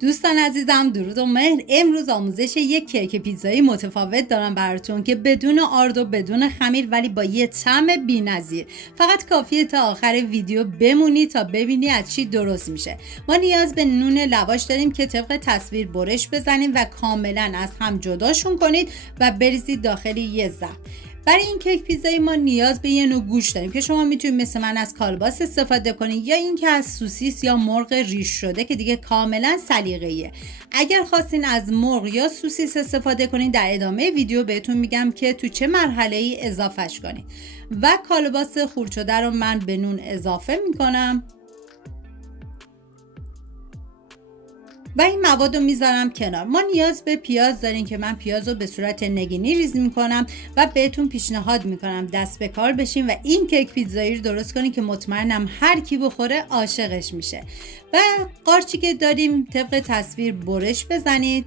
دوستان عزیزم، درود و مهر. امروز آموزش یک کیک پیتزایی متفاوت دارم براتون که بدون آرد و بدون خمیر ولی با یه طعم بی‌نظیر. فقط کافیه تا آخر ویدیو بمونی تا ببینی از چی درست میشه. ما نیاز به نون لواش داریم که طبق تصویر برش بزنیم و کاملا از هم جداشون کنید و بریزید داخل یه ظرف. برای این کیک پیتزایی ما نیاز به یه نوع گوشت داریم که شما میتونید مثل من از کالباس استفاده کنید یا اینکه از سوسیس یا مرغ ریش شده که دیگه کاملا سلیقه‌ایه. اگر خواستین از مرغ یا سوسیس استفاده کنید در ادامه ویدیو بهتون میگم که تو چه مرحله‌ای اضافهش کنید. و کالباس خرد شده رو من به نون اضافه میکنم و این مواد رو میذارم کنار. ما نیاز به پیاز داریم که من پیاز رو به صورت نگینی ریز میکنم و بهتون پیشنهاد میکنم دست به کار بشین و این کیک پیتزایی رو درست کنید که مطمئنم هر کی بخوره عاشقش میشه. و قارچی که داریم طبق تصویر برش بزنید.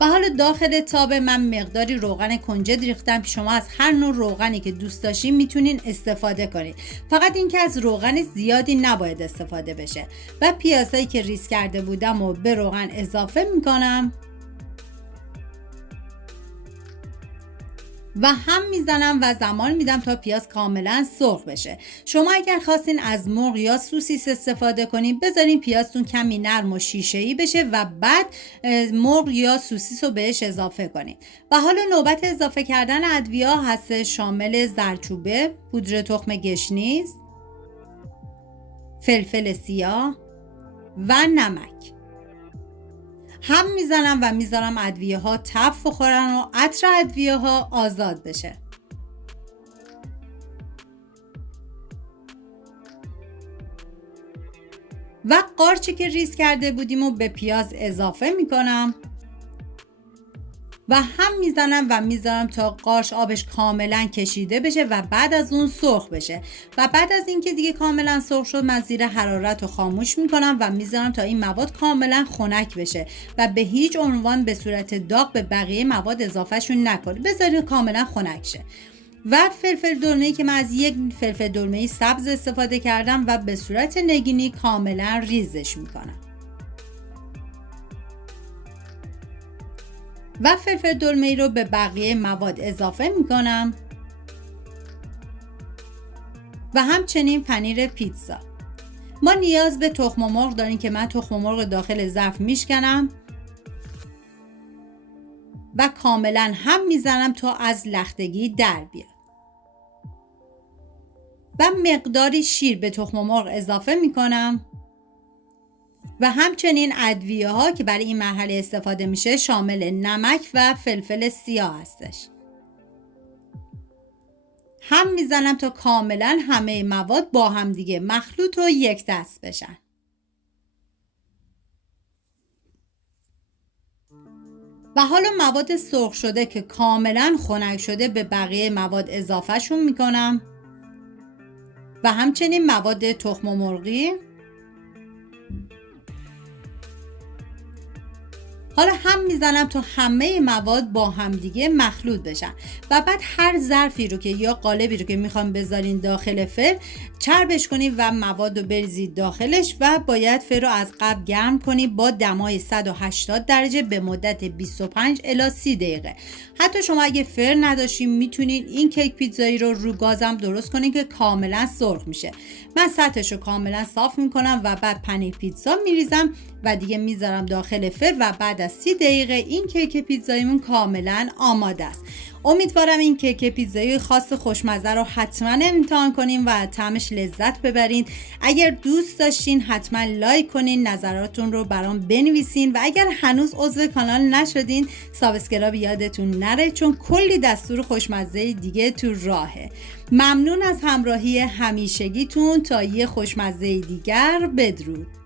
و حالا داخل تاب من مقداری روغن کنجد ریختم که شما از هر نوع روغنی که دوست داشتین میتونین استفاده کنید. فقط اینکه از روغن زیادی نباید استفاده بشه. و پیازایی که ریز کرده بودم و به روغن اضافه میکنم و هم میزنم و زمان میدم تا پیاز کاملا سرخ بشه. شما اگر خواستین از مرغ یا سوسیس استفاده کنین بذارین پیازتون کمی نرم و شیشه‌ای بشه و بعد مرغ یا سوسیس رو بهش اضافه کنین. و حالا نوبت اضافه کردن ادویه هست، شامل زردچوبه، پودر تخم گشنیز، فلفل سیاه و نمک. هم میزنم و میذارم ادویه ها تف بخورن و عطر ادویه ها آزاد بشه. و قارچی که ریز کرده بودیم و به پیاز اضافه میکنم و هم میزنم و میذارم تا قارچ آبش کاملا کشیده بشه و بعد از اون سرخ بشه. و بعد از اینکه دیگه کاملا سرخ شد من زیر حرارت رو خاموش میکنم و میذارم تا این مواد کاملا خنک بشه و به هیچ عنوان به صورت داغ به بقیه مواد اضافهشون نکنید، بذارید کاملا خنک شه. و فلفل دلمه‌ای که من از یک فلفل دلمه‌ای سبز استفاده کردم و به صورت نگینی کاملا ریزش میکنم. و فلفل دلمه‌ای رو به بقیه مواد اضافه میکنم و همچنین پنیر پیتزا. ما نیاز به تخم مرغ داریم که من تخم مرغ داخل ظرف میشکنم و کاملا هم میزنم تا از لختگی در بیاد. و مقداری شیر به تخم مرغ اضافه میکنم و همچنین ادویه ها که برای این مرحله استفاده میشه شامل نمک و فلفل سیاه هستش. هم میزنم تا کاملا همه مواد با هم دیگه مخلوط و یک دست بشن. و حالا مواد سرخ شده که کاملا خنک شده به بقیه مواد اضافه شون میکنم و همچنین مواد تخم مرغی. حالا هم میزنم تا همه مواد با هم دیگه مخلوط بشن و بعد هر ظرفی رو که یا قالبی رو که میخوام بذارین داخل فر چربش کنید و مواد رو بریزید داخلش و باید فر رو از قبل گرم کنید با دمای 180 درجه به مدت 25 الی 30 دقیقه. حتی شما اگه فر نداشتین میتونید این کیک پیتزایی رو گازم درست کنید که کاملا سرخ میشه. من سطحش رو کاملا صاف میکنم و بعد پنیر پیتزا میریزم و دیگه میذارم داخل فر و بعد از 30 دقیقه این کیک پیتزاییمون کاملا آماده است. امیدوارم این کیک پیتزایی خاص خوشمزه رو حتما امتحان کنین و طعمش لذت ببرین. اگر دوست داشتین حتما لایک کنین، نظراتتون رو برام بنویسین و اگر هنوز عضو کانال نشدین سابسکرایب یادتون نره چون کلی دستور خوشمزه دیگه تو راهه. ممنون از همراهی همیشگیتون. تا یه خوشمزه دیگر، بدرود.